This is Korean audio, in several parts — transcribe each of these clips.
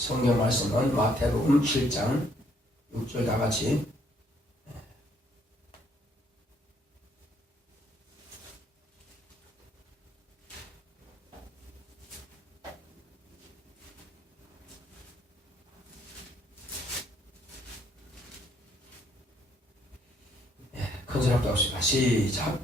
성경 말씀은 마태복음 7장 6절 다 같이 큰소리 합시다. 시작.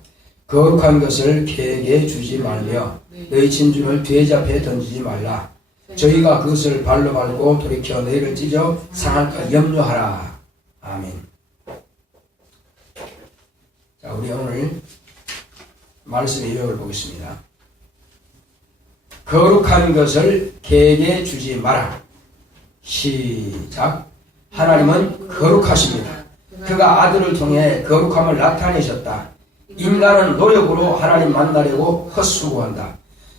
거룩한 것을 개에게 주지 말며 너희 진주를 돼지 앞에 던지지 말라. 저희가 그것을 발로 밟고 돌이켜 너희를 찢어 상할까 염려하라. 아멘. 자, 우리 오늘 말씀의 요약을 보겠습니다. 거룩한 것을 개에게 주지 마라. 시작. 하나님은 거룩하십니다. 그가 아들을 통해 거룩함을 나타내셨다. 인간은 노력으로 하나님 만나려고 헛수고한다.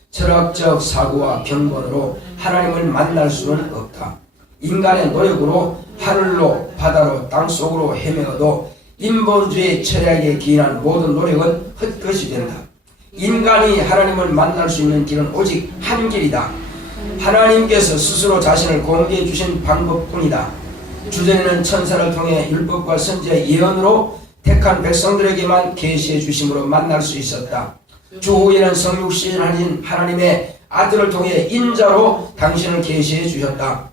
철학적 사고와 경건으로 하나님을 만날 수는 없다. 인간의 노력으로 하늘로 바다로 땅속으로 헤매어도 인본주의 철학에 기인한 모든 노력은 헛것이 된다. 인간이 하나님을 만날 수 있는 길은 오직 한 길이다. 하나님께서 스스로 자신을 공개해 주신 방법뿐이다. 주전에는 천사를 통해 율법과 선지의 예언으로 택한 백성들에게만 계시해 주심으로 만날 수 있었다. 주 후에는 성육신하신 하나님의 아들을 통해 인자로 당신을 계시해 주셨다.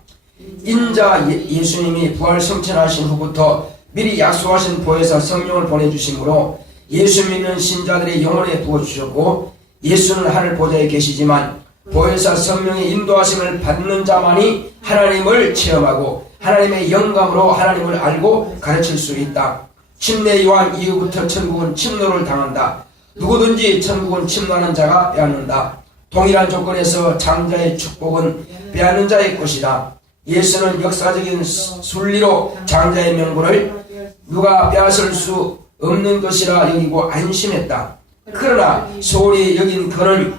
인자 예수님이 부활 성천하신 후부터 미리 약속하신 보혜사 성령을 보내주심으로 예수 믿는 신자들의 영혼에 부어주셨고, 예수는 하늘 보좌에 계시지만 보혜사 성령의 인도하심을 받는 자만이 하나님을 체험하고 하나님의 영감으로 하나님을 알고 가르칠 수 있다. 침례 요한 이후부터 천국은 침노를 당한다. 누구든지 천국은 침노하는 자가 빼앗는다. 동일한 조건에서 장자의 축복은 빼앗는 자의 것이다. 예수는 역사적인 순리로 장자의 명분을 누가 빼앗을 수 없는 것이라 여기고 안심했다. 그러나 소홀히 여긴 그는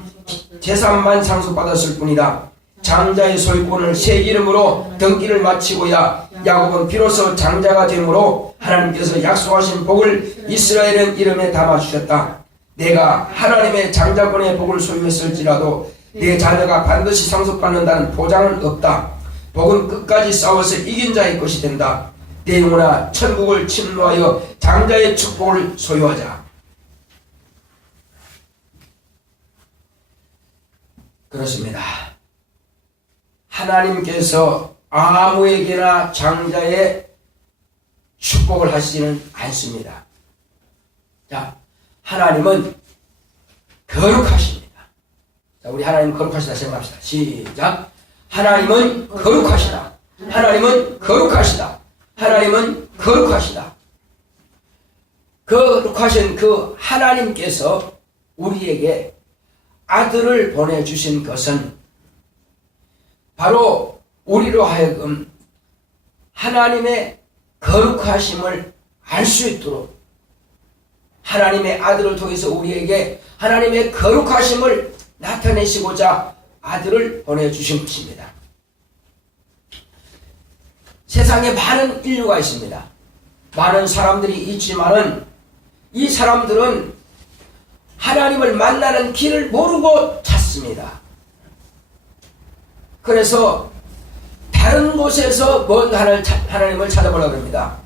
재산만 상속받았을 뿐이다. 장자의 소유권을 새 이름으로 등기를 마치고야 야곱은 비로소 장자가 되므로 하나님께서 약속하신 복을 이스라엘은 이름에 담아주셨다. 내가 하나님의 장자권의 복을 소유했을지라도 내 자녀가 반드시 상속받는다는 보장은 없다. 복은 끝까지 싸워서 이긴 자의 것이 된다. 내 영혼아, 천국을 침노하여 장자의 축복을 소유하자. 그렇습니다. 하나님께서 아무에게나 장자의 축복을 하시지는 않습니다. 자, 하나님은 거룩하십니다. 자, 우리 하나님 거룩하시다 생각합시다. 시작. 하나님은 거룩하시다. 하나님은 거룩하시다. 하나님은 거룩하시다. 거룩하신 그 하나님께서 우리에게 아들을 보내주신 것은 바로 우리로 하여금 하나님의 거룩하심을 알 수 있도록 하나님의 아들을 통해서 우리에게 하나님의 거룩하심을 나타내시고자 아들을 보내주신 것입니다. 세상에 많은 인류가 있습니다. 많은 사람들이 있지만은 이 사람들은 하나님을 만나는 길을 모르고 찾습니다. 그래서 다른 곳에서 먼 하나님을 찾아보려고 합니다.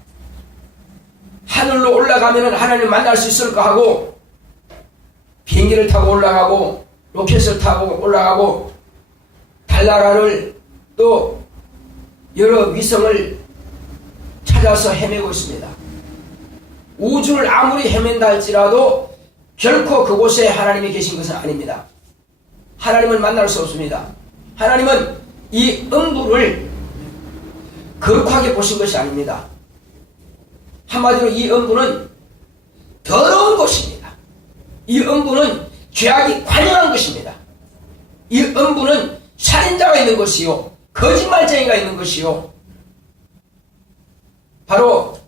하늘로 올라가면 하나님을 만날 수 있을까 하고 비행기를 타고 올라가고 로켓을 타고 올라가고 달나라를 또 여러 위성을 찾아서 헤매고 있습니다. 우주를 아무리 헤맨다 할지라도 결코 그곳에 하나님이 계신 것은 아닙니다. 하나님을 만날 수 없습니다. 하나님은 이 음부를 거룩하게 보신 것이 아닙니다. 한마디로 이 음부는 더러운 곳입니다. 이 음부는 죄악이 관영한 것입니다. 이 음부는 살인자가 있는 것이요, 거짓말쟁이가 있는 것이요, 바로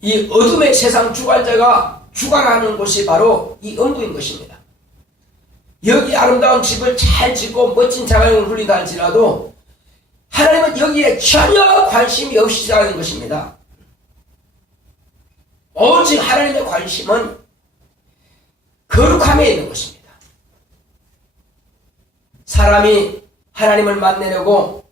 이 어둠의 세상 주관자가 주관하는 곳이 바로 이 음부인 것입니다. 여기 아름다운 집을 잘 짓고 멋진 자가용을 굴린다 할지라도 하나님은 여기에 전혀 관심이 없으시다는 것입니다. 오직 하나님의 관심은 거룩함에 있는 것입니다. 사람이 하나님을 만나려고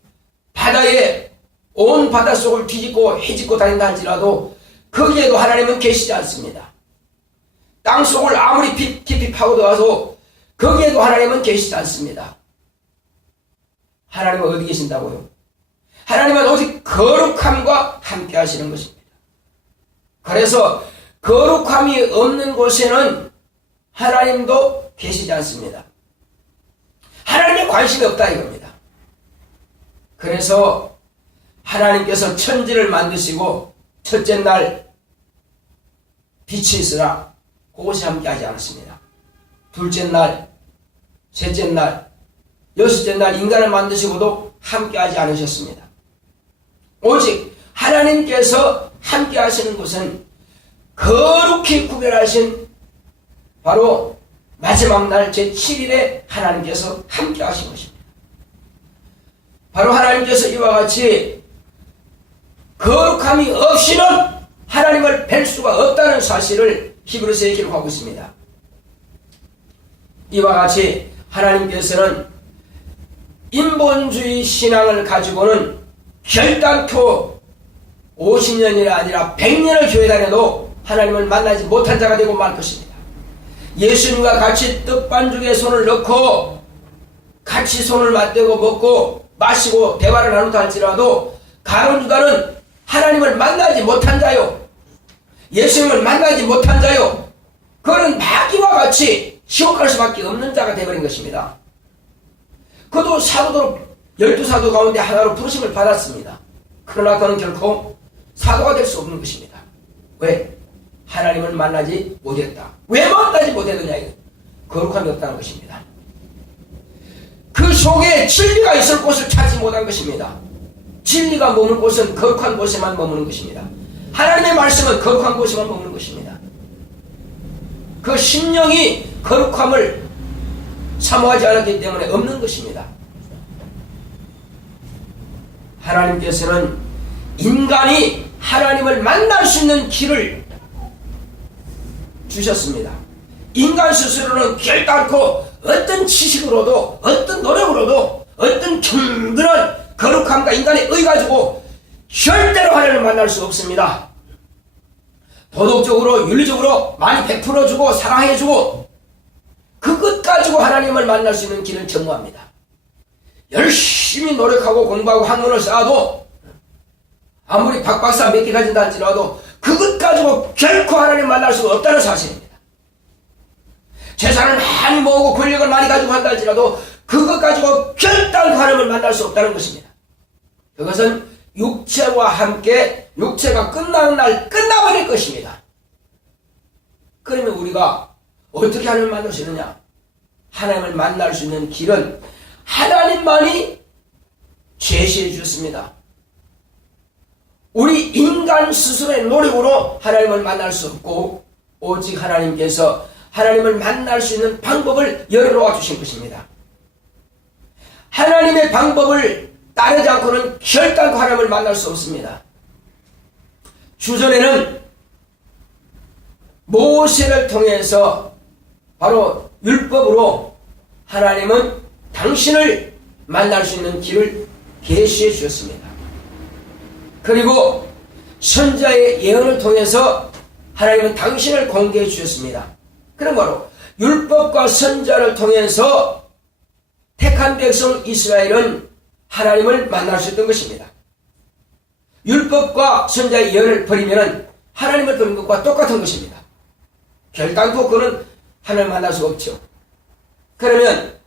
바다에 온 바닷속을 뒤집고 헤집고 다닌다 할지라도 거기에도 하나님은 계시지 않습니다. 땅속을 아무리 깊이 파고들어가서 거기에도 하나님은 계시지 않습니다. 하나님은 어디 계신다고요? 하나님은 오직 거룩함과 함께 하시는 것입니다. 그래서 거룩함이 없는 곳에는 하나님도 계시지 않습니다. 하나님의 관심이 없다 이겁니다. 그래서 하나님께서 천지를 만드시고 첫째 날 빛이 있으라 그곳에 함께 하지 않았습니다. 둘째 날, 셋째 날, 여섯째 날 인간을 만드시고도 함께 하지 않으셨습니다. 오직 하나님께서 함께 하시는 것은 거룩히 구별하신 바로 마지막 날 제7일에 하나님께서 함께 하신 것입니다. 바로 하나님께서 이와 같이 거룩함이 없이는 하나님을 뵐 수가 없다는 사실을 히브리서에 기록하고 있습니다. 이와 같이 하나님께서는 인본주의 신앙을 가지고는 결단코 50년이 아니라 100년을 교회 다녀도 하나님을 만나지 못한 자가 되고 말 것입니다. 예수님과 같이 떡반죽에 손을 넣고 같이 손을 맞대고 먹고 마시고 대화를 나누다 할지라도 가룟 유다는 하나님을 만나지 못한 자요, 예수님을 만나지 못한 자요, 그는 마귀와 같이 지옥 갈 수밖에 없는 자가 되어버린 것입니다. 그도 사도로 12사도 가운데 하나로 부르심을 받았습니다. 그러나 그는 결코 사도가 될 수 없는 것입니다. 왜? 하나님을 만나지 못했다. 왜 만나지 못했느냐? 거룩함이 없다는 것입니다. 그 속에 진리가 있을 곳을 찾지 못한 것입니다. 진리가 머무는 곳은 거룩한 곳에만 머무는 것입니다. 하나님의 말씀은 거룩한 곳에만 머무는 것입니다. 그 심령이 거룩함을 사모하지 않았기 때문에 없는 것입니다. 하나님께서는 인간이 하나님을 만날 수 있는 길을 주셨습니다. 인간 스스로는 결단코 어떤 지식으로도 어떤 노력으로도 어떤 충분한 거룩함과 인간의 의 가지고 절대로 하나님을 만날 수 없습니다. 도덕적으로 윤리적으로 많이 베풀어주고 사랑해주고 그것 가지고 하나님을 만날 수 있는 길은 전무합니다. 열심히 노력하고 공부하고 학문을 쌓아도 아무리 박박사 몇 개 가진다 할지라도 그것 가지고 결코 하나님을 만날 수 없다는 사실입니다. 재산을 많이 모으고 권력을 많이 가지고 한다 할지라도 그것 가지고 결단코 하나님을 만날 수 없다는 것입니다. 그것은 육체와 함께 육체가 끝나는 날 끝나버릴 것입니다. 그러면 우리가 어떻게 하나님을 만날 수 있느냐? 하나님을 만날 수 있는 길은 하나님만이 제시해 주셨습니다. 우리 인간 스스로의 노력으로 하나님을 만날 수 없고 오직 하나님께서 하나님을 만날 수 있는 방법을 열어놓아 주신 것입니다. 하나님의 방법을 따르지 않고는 결단코 하나님을 만날 수 없습니다. 주전에는 모세를 통해서 바로 율법으로 하나님은 당신을 만날 수 있는 길을 계시해 주셨습니다. 그리고 선지자의 예언을 통해서 하나님은 당신을 공개해 주셨습니다. 그런 바로 율법과 선지자를 통해서 택한 백성 이스라엘은 하나님을 만날 수 있던 것입니다. 율법과 선지자의 예언을 버리면 하나님을 버린 것과 똑같은 것입니다. 결단코 그는 하나님을 만날 수 없죠. 그러면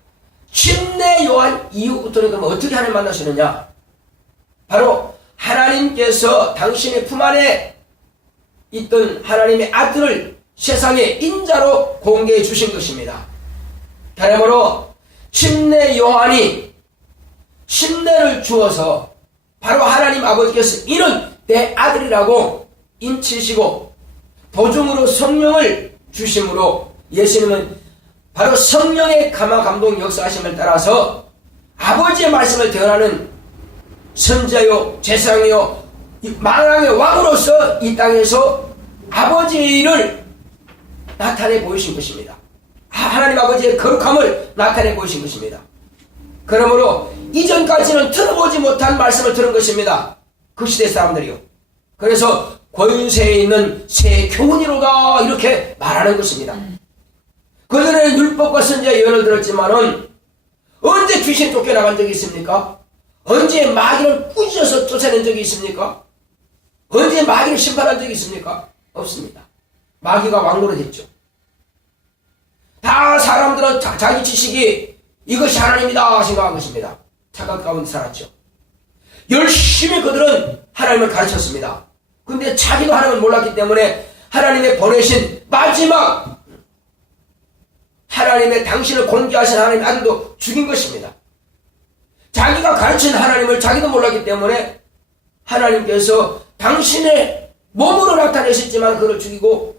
침례 요한 이후부터는 그럼 어떻게 하나님을 만날 수 있느냐? 바로 하나님께서 당신의 품 안에 있던 하나님의 아들을 세상에 인자로 공개해 주신 것입니다. 다름으로 침례 요한이 침례를 주어서 바로 하나님 아버지께서 이는 내 아들이라고 인치시고 보증으로 성령을 주심으로 예수님은 바로 성령의 감화 감동 역사하심을 따라서 아버지의 말씀을 대언하는 선지자요 제사장이요 만왕의 왕으로서 이 땅에서 아버지의 일을 나타내 보이신 것입니다. 하나님 아버지의 거룩함을 나타내 보이신 것입니다. 그러므로 이전까지는 들어보지 못한 말씀을 들은 것입니다. 그 시대 사람들이요. 그래서 권세에 있는 새 교훈이로다 이렇게 말하는 것입니다. 그들은 율법과 선지자 예언을 들었지만은 언제 귀신 쫓겨나간 적이 있습니까? 언제 마귀를 꾸짖어서 쫓아낸 적이 있습니까? 언제 마귀를 심판한 적이 있습니까? 없습니다. 마귀가 왕노릇했죠. 다 사람들은 자기 지식이 이것이 하나님이다 생각한 것입니다. 착각 가운데 살았죠. 열심히 그들은 하나님을 가르쳤습니다. 근데 자기도 하나님을 몰랐기 때문에 하나님의 보내신 마지막 하나님의 당신을 공개하신 하나님의 아들도 죽인 것입니다. 자기가 가르친 하나님을 자기도 몰랐기 때문에 하나님께서 당신의 몸으로 나타내셨지만 그를 죽이고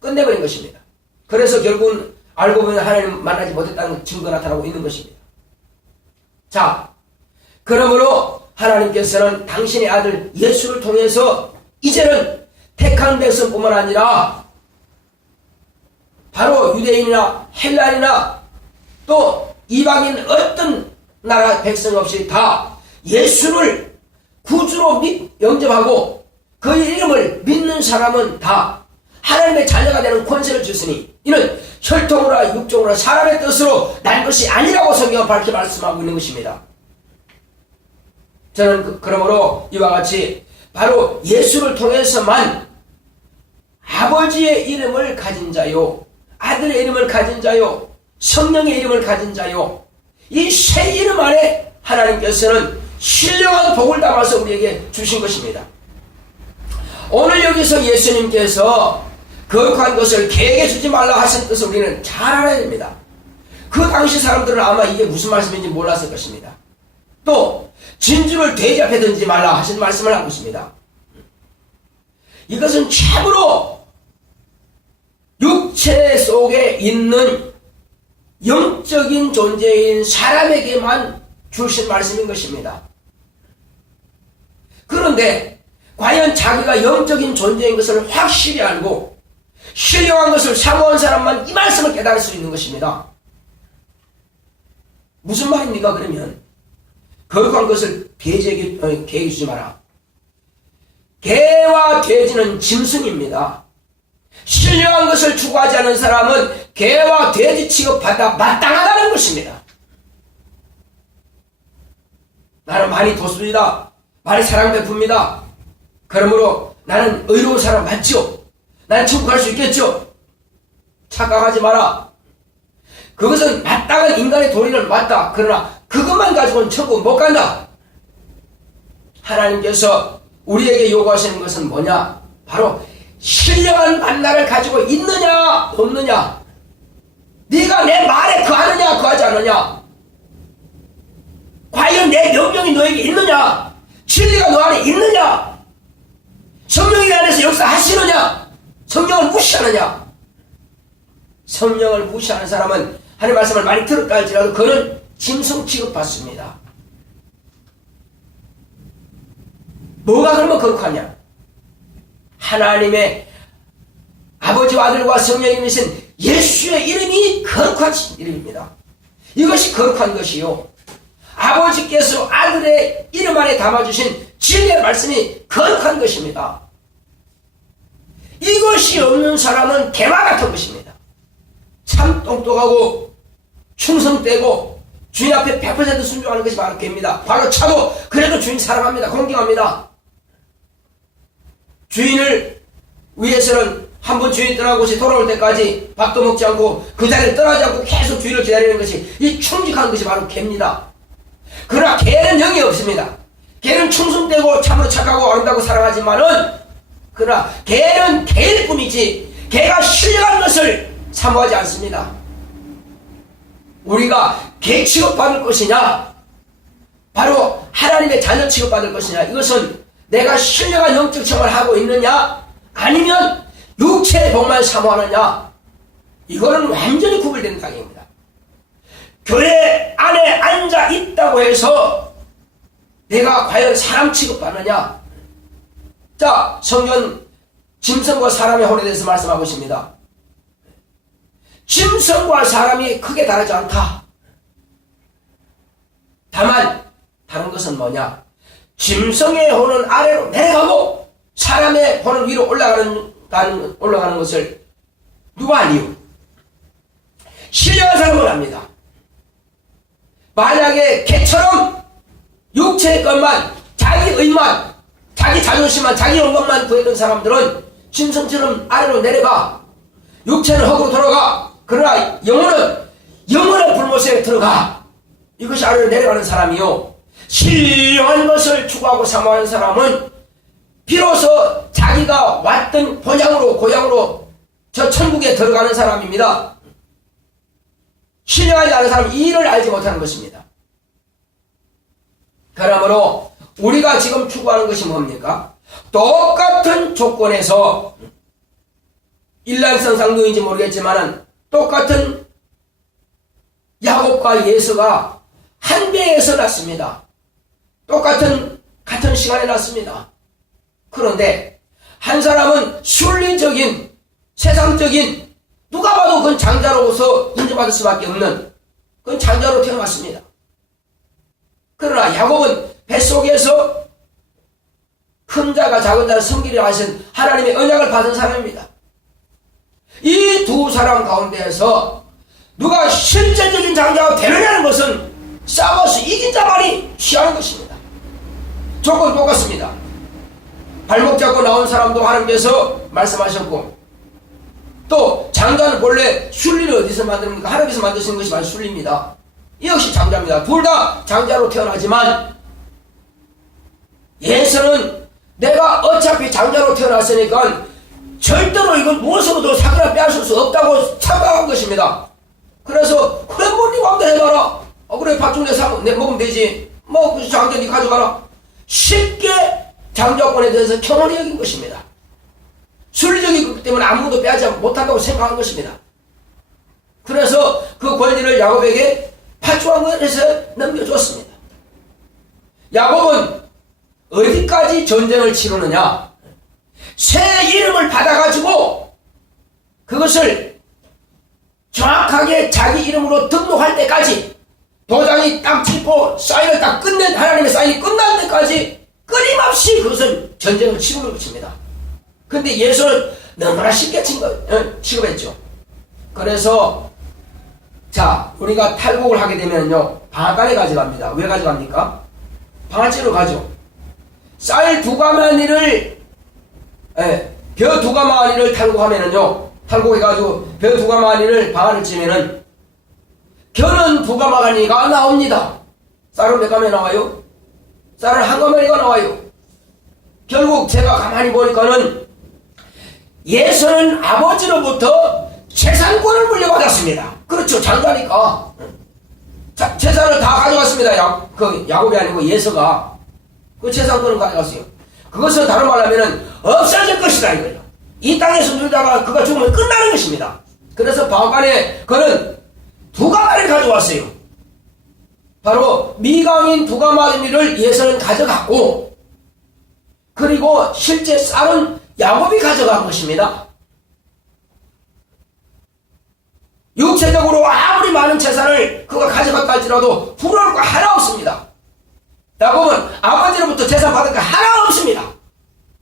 끝내버린 것입니다. 그래서 결국은 알고 보면 하나님 만나지 못했다는 증거가 나타나고 있는 것입니다. 자, 그러므로 하나님께서는 당신의 아들 예수를 통해서 이제는 택한 백성뿐만 아니라 바로 유대인이나 헬라인이나 또 이방인 어떤 나라 백성 없이 다 예수를 구주로 영접하고 그의 이름을 믿는 사람은 다 하나님의 자녀가 되는 권세를 주시니 이는 혈통으로 육종으로 사람의 뜻으로 난 것이 아니라고 성경은 밝히 말씀하고 있는 것입니다. 저는 그러므로 이와 같이 바로 예수를 통해서만 아버지의 이름을 가진 자요, 아들의 이름을 가진 자요, 성령의 이름을 가진 자요, 이 세 이름 안에 하나님께서는 신령한 복을 담아서 우리에게 주신 것입니다. 오늘 여기서 예수님께서 거룩한 것을 개에게 주지 말라 하신 뜻을 우리는 잘 알아야 됩니다. 그 당시 사람들은 아마 이게 무슨 말씀인지 몰랐을 것입니다. 또 진주를 돼지 앞에 던지지 말라 하신 말씀을 하고 있습니다. 이것은 참으로 육체 속에 있는 영적인 존재인 사람에게만 주신 말씀인 것입니다. 그런데 과연 자기가 영적인 존재인 것을 확실히 알고 신령한 것을 사모한 사람만 이 말씀을 깨달을 수 있는 것입니다. 무슨 말입니까? 그러면 거룩한 것을 돼지에게 주지 마라. 개와 돼지는 짐승입니다. 신령한 것을 추구하지 않는 사람은 개와 돼지 취급받아 마땅하다는 것입니다. 나는 많이 도수이다. 많이 사랑 베풉니다. 그러므로 나는 의로운 사람 맞죠? 나는 천국 갈 수 있겠죠? 착각하지 마라. 그것은 마땅한 인간의 도리는 맞다. 그러나 그것만 가지고는 천국 못 간다. 하나님께서 우리에게 요구하시는 것은 뭐냐? 바로 신령한 만나를 가지고 있느냐 없느냐, 네가 내 말에 거하느냐 거하지 않느냐, 과연 내 명령이 너에게 있느냐, 진리가 너 안에 있느냐, 성령이 안에서 역사하시느냐, 성령을 무시하느냐. 성령을 무시하는 사람은 하나님의 말씀을 많이 들었다 할지라도 그는 짐승 취급받습니다. 뭐가 그러면 거룩하냐? 하나님의 아버지와 아들과 성령님이신 예수의 이름이 거룩한 이름입니다. 이것이 거룩한 것이요, 아버지께서 아들의 이름 안에 담아주신 진리의 말씀이 거룩한 것입니다. 이것이 없는 사람은 개와 같은 것입니다. 참 똑똑하고 충성되고 주인 앞에 100% 순종하는 것이 바로 개입니다. 바로 차도 그래도 주인 사랑합니다. 공경합니다. 주인을 위해서는 한번 주인이 떠나고 곳이 돌아올 때까지 밥도 먹지 않고 그 자리를 떠나지 않고 계속 주인을 기다리는 것이, 이 충직한 것이 바로 개입니다. 그러나 개는 영이 없습니다. 개는 충성되고 참으로 착하고 아름다고 사랑하지만은, 그러나 개는 개일 뿐이지 개가 신령한 것을 사모하지 않습니다. 우리가 개 취급받을 것이냐, 바로 하나님의 자녀 취급받을 것이냐, 이것은 내가 신령한 영적 생활을 하고 있느냐, 아니면 육체의 복만 사모하느냐, 이거는 완전히 구별되는 당입니다. 교회 안에 앉아 있다고 해서 내가 과연 사람 취급받느냐? 자, 성경 짐승과 사람의 혼에 대해서 말씀하고 있습니다. 짐승과 사람이 크게 다르지 않다. 다만 다른 것은 뭐냐? 짐승의 혼은 아래로 내려가고 사람의 혼은 위로 올라가는 것을 누가 알리요? 신령한 사람은 압니다. 만약에 개처럼 육체의 것만, 자기 의만, 자기 자존심만, 자기 영광만 구했던 사람들은 짐승처럼 아래로 내려가. 육체는 흙으로 돌아가. 그러나 영혼은 영원한 불못에 들어가. 이것이 아래로 내려가는 사람이요. 신령한 것을 추구하고 사모하는 사람은 비로소 자기가 왔던 본향으로, 고향으로 저 천국에 들어가는 사람입니다. 신령하지 않은 사람은 이 일을 알지 못하는 것입니다. 그러므로 우리가 지금 추구하는 것이 뭡니까? 똑같은 조건에서 일란성 상도인지 모르겠지만 똑같은 야곱과 예서가 한 배에서 났습니다. 같은 시간에 났습니다. 그런데 한 사람은 순리적인 세상적인 누가 봐도 그건 장자로서 인정받을 수밖에 없는 그건 장자로 태어났습니다. 그러나 야곱은 뱃속에서 큰 자가 작은 자를 섬기려 하신 하나님의 언약을 받은 사람입니다. 이 두 사람 가운데에서 누가 실제적인 장자가 되느냐는 것은 싸워서 이긴 자만이 취하는 것입니다. 조건 똑같습니다. 발목 잡고 나온 사람도 하나님께서 말씀하셨고, 또 장자는 본래 순리를 어디서 만듭니까? 하나님께서 만드시는 것이 바로 순리입니다. 이 역시 장자입니다. 둘 다 장자로 태어나지만 예서는 내가 어차피 장자로 태어났으니까 절대로 이걸 무엇으로도 사기나 빼앗을 수 없다고 생각한 것입니다. 그래서 그래 뭐 네 왕대 해봐라. 그래 팥죽 내 먹으면 되지. 뭐 장자 네 가져가라. 쉽게 장자권에 대해서 경험이 여긴 것입니다. 순리적인 것 때문에 아무도 빼앗지 못한다고 생각한 것입니다. 그래서 그 권리를 야곱에게 팥죽왕에서 넘겨줬습니다. 야곱은 어디까지 전쟁을 치르느냐? 새 이름을 받아가지고 그것을 정확하게 자기 이름으로 등록할 때까지 도장이 딱 찍고 사인을 딱 끝낸 하나님의 사인이 끝날 때까지 끊임없이 그것을 전쟁을 치르는 것입니다. 근데 예수는 너무나 쉽게 취급했죠. 그래서 자, 우리가 탈곡을 하게 되면요 방앗간에 가져갑니다. 왜 가져갑니까? 방앗제로 가죠. 쌀 두 가마니를 벼 두 가마니를 탈곡하면은요, 탈곡해가지고 벼 두 가마니를 방앗을 찌면은 겨는 두 가마니가 나옵니다. 쌀은 몇 가마니 나와요? 쌀은 한 가마니가 나와요. 결국 제가 가만히 보니까는 예서는 아버지로부터 재산권을 물려받았습니다. 그렇죠, 장자니까. 자, 재산을 다 가져갔습니다. 야곱이 아니고 예서가 그 재산권을 가져갔어요. 그것은 다른 말로 하면은 없어질 것이다 이거예요. 이 땅에서 놀다가 그가 죽으면 끝나는 것입니다. 그래서 방앗간에 그는 두 가마를 가져왔어요. 바로 미강인 두 가마니를 예서는 가져갔고, 그리고 실제 쌀은 야곱이 가져간 것입니다. 육체적으로 아무리 많은 재산을 그가 가져갔다 할지라도 부러울 거 하나 없습니다. 야곱은 아버지로부터 재산 받을 거 하나 없습니다.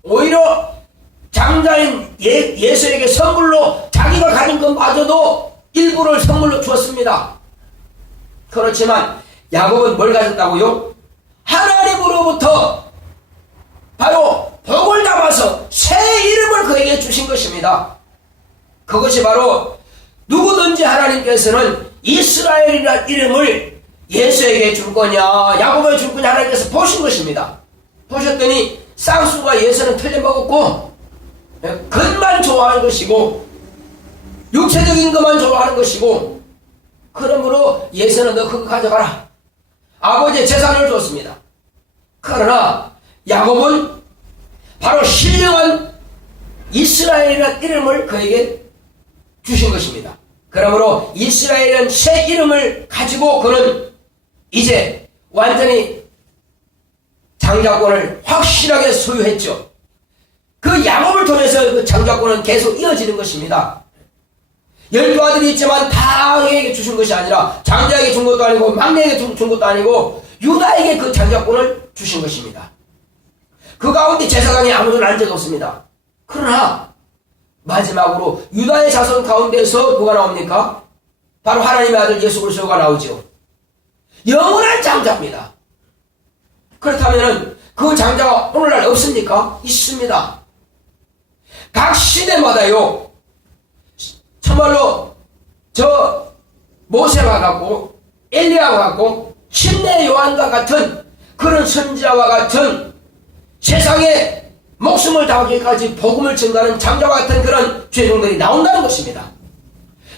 오히려 장자인 예수에게 선물로 자기가 가진 것마저도 일부를 선물로 주었습니다. 그렇지만 야곱은 뭘 가졌다고요? 하나님으로부터 바로 복을 담아서 새 이름을 그에게 주신 것입니다. 그것이 바로 누구든지 하나님께서는 이스라엘이라는 이름을 예수에게 줄 거냐 야곱에게 줄 거냐 하나님께서 보신 것입니다. 보셨더니 쌍수가 예수는 틀려먹었고 것만 좋아하는 것이고 육체적인 것만 좋아하는 것이고, 그러므로 예수는 너 그거 가져가라. 아버지의 재산을 줬습니다. 그러나 야곱은 바로 신령한 이스라엘이라는 이름을 그에게 주신 것입니다. 그러므로 이스라엘은 새 이름을 가지고 그는 이제 완전히 장자권을 확실하게 소유했죠. 그 야곱을 통해서 그 장자권은 계속 이어지는 것입니다. 12 아들이 있지만 다 형에게 주신 것이 아니라 장자에게 준 것도 아니고 막내에게 준 것도 아니고 유다에게 그 장자권을 주신 것입니다. 그 가운데 제사장이 아무도 난 적 없습니다. 그러나 마지막으로 유다의 자손 가운데서 누가 나옵니까? 바로 하나님의 아들 예수 그리스도가 나오죠. 영원한 장자입니다. 그렇다면 그 장자가 오늘날 없습니까? 있습니다. 각 시대마다요, 정말로 저 모세와 같고 엘리야와 같고 침례 요한과 같은 그런 선지자와 같은 세상에 목숨을 다하기까지 복음을 전가하는 장자와 같은 그런 죄종들이 나온다는 것입니다.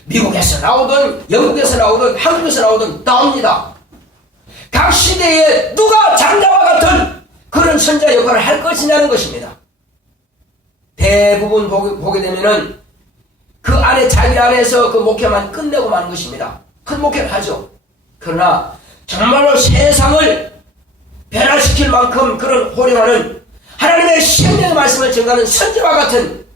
미국에서 나오든 영국에서 나오든 한국에서 나오든 나옵니다. 각 시대에 누가 장자와 같은 그런 선지자 역할을 할 것이냐는 것입니다. 대부분 보게 되면은 그 안에 자기 안에서 그 목회만 끝내고 마는 것입니다. 큰 목회를 하죠. 그러나 정말로 세상을 변화시킬 만큼 그런 호령하는 하나님의 생명의 말씀을 전가하는 선지와 같은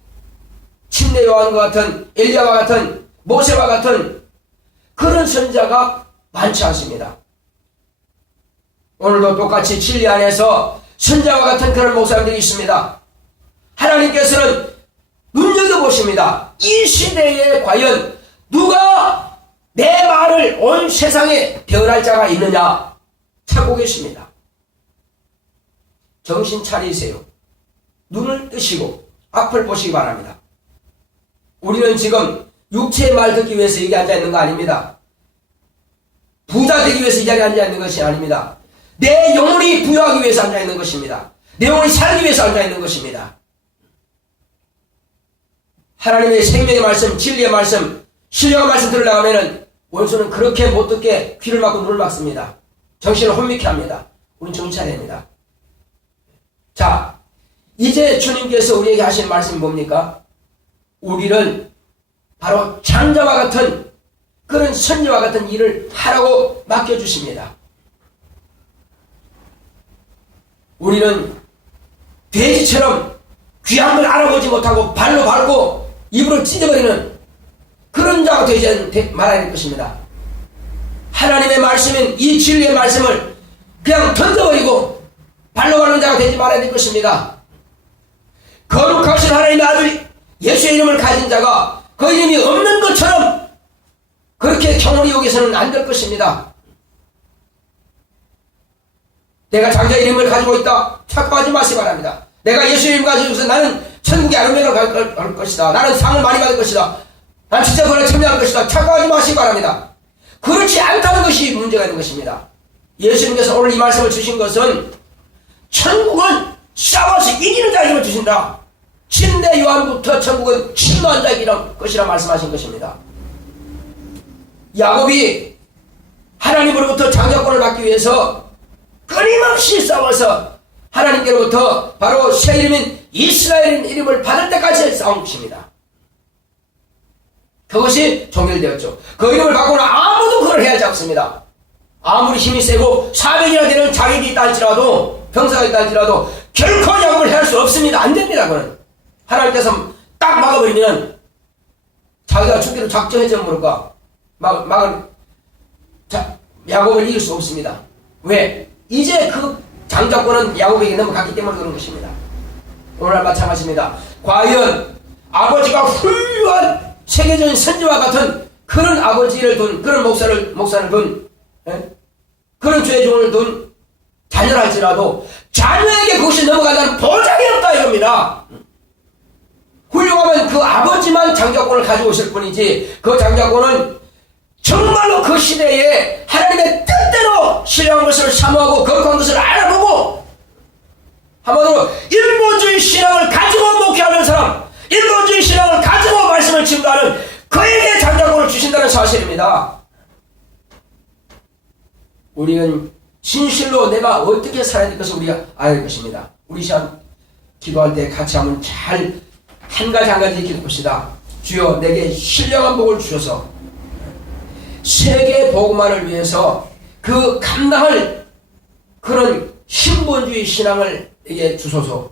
침례 요한과 같은 엘리야와 같은 모세와 같은 그런 선지자가 많지 않습니다. 오늘도 똑같이 진리 안에서 선지자와 같은 그런 목사님들이 있습니다. 하나님께서는 눈여겨보십니다. 이 시대에 과연 누가 내 말을 온 세상에 변할 자가 있느냐 찾고 계십니다. 정신 차리세요. 눈을 뜨시고 앞을 보시기 바랍니다. 우리는 지금 육체의 말 듣기 위해서 여기 앉아있는 거 아닙니다. 부자 되기 위해서 이 자리에 앉아있는 것이 아닙니다. 내 영혼이 부여하기 위해서 앉아있는 것입니다. 내 영혼이 살기 위해서 앉아있는 것입니다. 하나님의 생명의 말씀, 진리의 말씀, 신령한 말씀 들으려면 원수는 그렇게 못 듣게 귀를 막고 눈을 막습니다. 정신을 혼미케 합니다. 우리는 정신 차려야 됩니다. 자, 이제 주님께서 우리에게 하시는 말씀이 뭡니까? 우리를 바로 장자와 같은 그런 선지와 같은 일을 하라고 맡겨주십니다. 우리는 돼지처럼 귀한 걸 알아보지 못하고 발로 밟고 입으로 찢어버리는 그런 자가 되지 말아야 될 것입니다. 하나님의 말씀인 이 진리의 말씀을 그냥 던져버리고 발로 가는 자가 되지 말아야 될 것입니다. 거룩하신 하나님의 아들 예수의 이름을 가진 자가 그 이름이 없는 것처럼 그렇게 경홀히 여기서는 안 될 것입니다. 내가 장자 이름을 가지고 있다 착각하지 마시기 바랍니다. 내가 예수 이름 가지고 있어서 나는 천국의 아름다움을 갈 것이다. 나는 상을 많이 받을 것이다. 난 진짜 그걸 참여할 것이다. 착각하지 마시기 바랍니다. 그렇지 않다는 것이 문제가 있는 것입니다. 예수님께서 오늘 이 말씀을 주신 것은 천국은 싸워서 이기는 자에게만 주신다. 침례 요한부터 천국은 침노한 자에게 것이라 말씀하신 것입니다. 야곱이 하나님으로부터 장자권을 받기 위해서 끊임없이 싸워서 하나님께로부터 바로 새 이름인 이스라엘인 이름을 받을 때까지 싸운 것입니다. 그것이 종결되었죠. 그 이름을 받고는 아무도 그걸 해야지 않습니다. 아무리 힘이 세고 400이나 되는 자격이 있다 할지라도 병사가 있다 할지라도 결코 야곱을 해할 수 없습니다. 안 됩니다. 그건 하나님께서 딱 막아버리면 자기가 죽기로 작정했지만 모를까 야곱을 이길 수 없습니다. 왜? 이제 그 장자권은 야곱에게 넘어갔기 때문에 그런 것입니다. 오늘 마찬가지입니다. 과연 아버지가 훌륭한 세계적인 선지와 같은 그런 아버지를 둔 그런 목사를 둔 그런 죄종을 둔 자녀랄지라도 자녀에게 그것이 넘어간다는 보장이 없다 이겁니다. 훌륭하면 그 아버지만 장자권을 가지고 있을 뿐이지 그 장자권은 정말로 그 시대에 하나님의 뜻대로 신령한 것을 사모하고 거룩한 것을 알아보고 한마디로 일본주의 신앙을 가지고 목회하는 사람, 일본주의 신앙을 가지고 말씀을 증거하는 그에게 장자권을 주신다는 사실입니다. 우리는 진실로 내가 어떻게 살아야 될 것을 우리가 알아야 될 것입니다. 우리 시간 기도할 때 같이 한번 잘 한 가지 기도합시다. 주여 내게 신령한 복을 주셔서 세계 복음화를 위해서 그 감당할 그런 신본주의 신앙을 내게 주소서.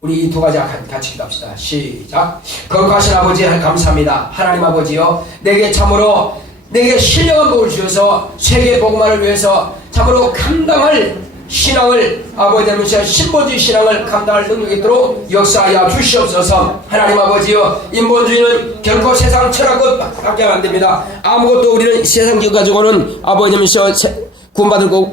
우리 이 두 가지 같이 기도합시다. 시작. 거룩하신 아버지 감사합니다. 하나님 아버지여 내게 참으로 내게 신령한 복을 주셔서 세계 복음화를 위해서 참으로 감당할 신앙을 아버지 하면서 신본주의 신앙을 감당할 능력이 있도록 역사하여 주시옵소서. 하나님 아버지여, 인본주의는 결코 세상 철학것밖에 안 됩니다. 아무것도 우리는 세상 것 가지고는 아버지 하면서 구원받을 거